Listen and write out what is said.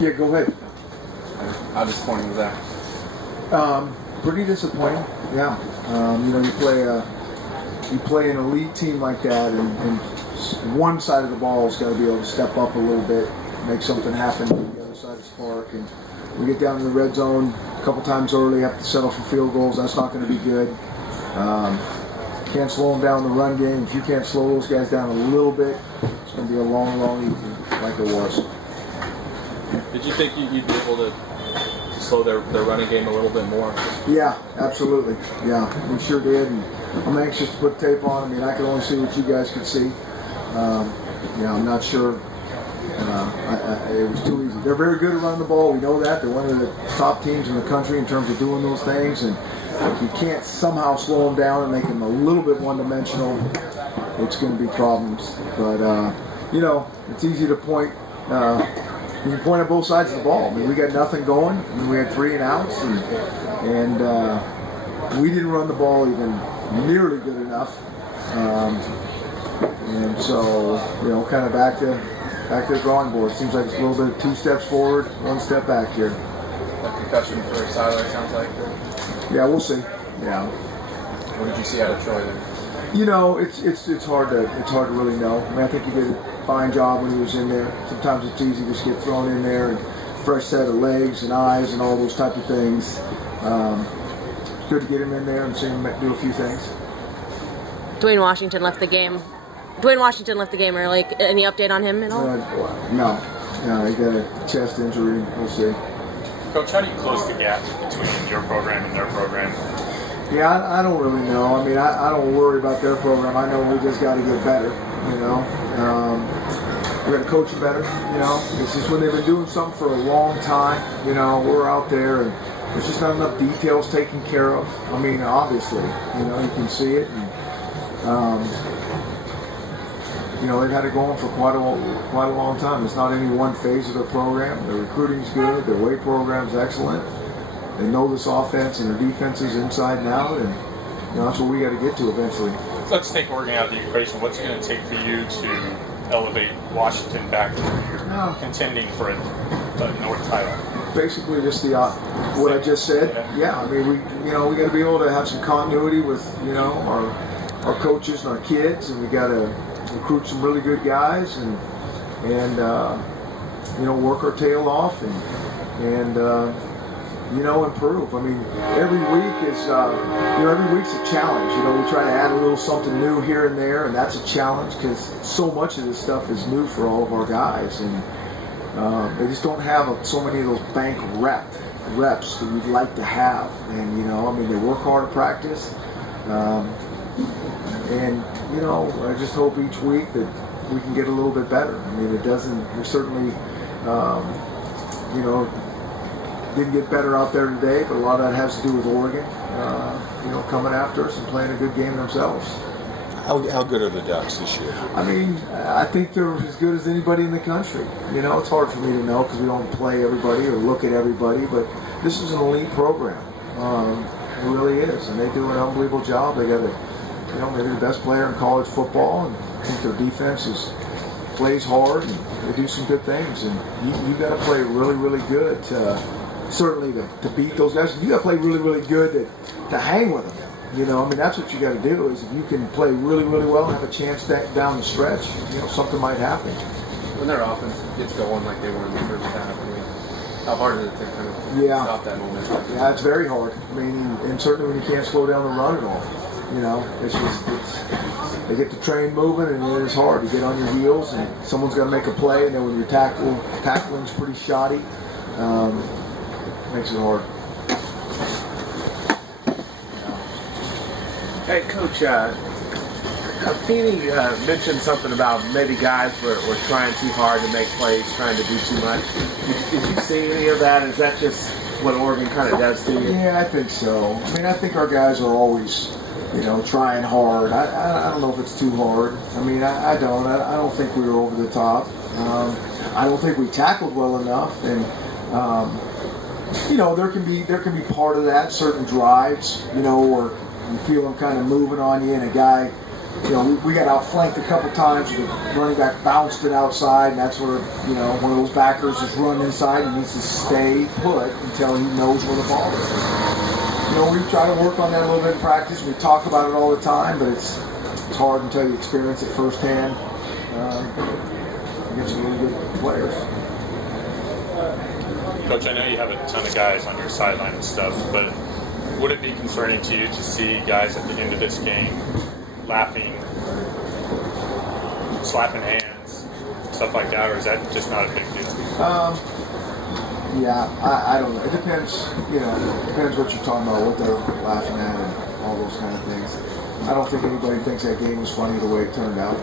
Yeah, go ahead. How disappointing was that? Pretty disappointing. Yeah. You play an elite team like that, and one side of the ball has got to be able to step up a little bit, make something happen on the other side of the spark. And we get down in the red zone a couple times early, have to settle for field goals. That's not going to be good. Can't slow them down in the run game. If you can't slow those guys down a little bit, it's going to be a long, long evening like it was. Did you think you'd be able to slow their running game a little bit more? Yeah, absolutely. Yeah, we sure did. And I'm anxious to put tape on. I mean, I can only see what you guys could see. I'm not sure. It was too easy. They're very good at running the ball. We know that. They're one of the top teams in the country in terms of doing those things. And if you can't somehow slow them down and make them a little bit one-dimensional, it's going to be problems. But, it's easy to point. You can point at both sides of the ball. I mean, we got nothing going. I mean, we had 3 and outs, and we didn't run the ball even nearly good enough. And so, kind of back to the drawing board. Seems like it's a little bit 2 steps forward, 1 step back here. A concussion for Siler, sounds like. Yeah, we'll see. Yeah. What did you see out of Troy then? It's hard to really know. I mean, I think he did a fine job when he was in there. Sometimes it's easy to just get thrown in there and fresh set of legs and eyes and all those type of things. Good to get him in there and see him do a few things. Dwayne Washington left the game early. Any update on him at all? No, he got a chest injury. We'll see. Coach, how do you close the gap between your program and their program? Yeah, I don't really know. I mean, I don't worry about their program. I know we just got to get better, we got to coach better, It's just when they've been doing something for a long time, we're out there and there's just not enough details taken care of. I mean, obviously, you can see it. And, they've had it going for quite a long time. It's not any one phase of their program. Their recruiting's good. Their weight program's excellent. They know this offense and their defense is inside and out, and that's what we got to get to eventually. So let's take Oregon out of the equation. What's it going to take for you to elevate Washington back to where you're contending for a North title? Basically, just what I just said. Yeah, I mean, we got to be able to have some continuity with our coaches and our kids, and we got to recruit some really good guys and work our tail off and improve. I mean, every week is, every week's a challenge. We try to add a little something new here and there, and that's a challenge because so much of this stuff is new for all of our guys, and they just don't have so many of those bank reps that we'd like to have. And, they work hard at practice, and I just hope each week that we can get a little bit better. I mean, we certainly, didn't get better out there today, but a lot of that has to do with Oregon, coming after us and playing a good game themselves. How good are the Ducks this year? I mean, I think they're as good as anybody in the country. It's hard for me to know because we don't play everybody or look at everybody, but this is an elite program. It really is, and they do an unbelievable job. They got maybe the best player in college football, and I think their defense plays hard and they do some good things. And you got to play really, really good to beat those guys. You got to play really, really good to hang with them. That's what you got to do. Is if you can play really, really well and have a chance down the stretch, something might happen. When their offense gets going like they were in the first half, how hard is it to kind of stop that momentum? Yeah, it's very hard. I mean, and certainly when you can't slow down the run at all. They get the train moving, and it is hard to get on your heels, and someone's got to make a play, and then when your tackling's pretty shoddy, makes it hard. Hey, Coach, Feeney mentioned something about maybe guys were trying too hard to make plays, trying to do too much. Did you see any of that? Is that just what Oregon kind of does to you? Yeah, I think so. I mean, I think our guys are always, trying hard. I don't know if it's too hard. I mean, I don't think we were over the top. I don't think we tackled well enough, and there can be part of that, certain drives, where you feel them kind of moving on you, and a guy we got outflanked a couple times. The running back bounced it outside, and that's where, one of those backers is run inside and needs to stay put until he knows where the ball is. We try to work on that a little bit in practice. We talk about it all the time, but it's hard until you experience it firsthand against really good players. Coach, I know you have a ton of guys on your sideline and stuff, but would it be concerning to you to see guys at the end of this game laughing, slapping hands, stuff like that, or is that just not a big deal? Yeah, I don't know. It depends, depends what you're talking about, what they're laughing at and all those kind of things. I don't think anybody thinks that game was funny the way it turned out.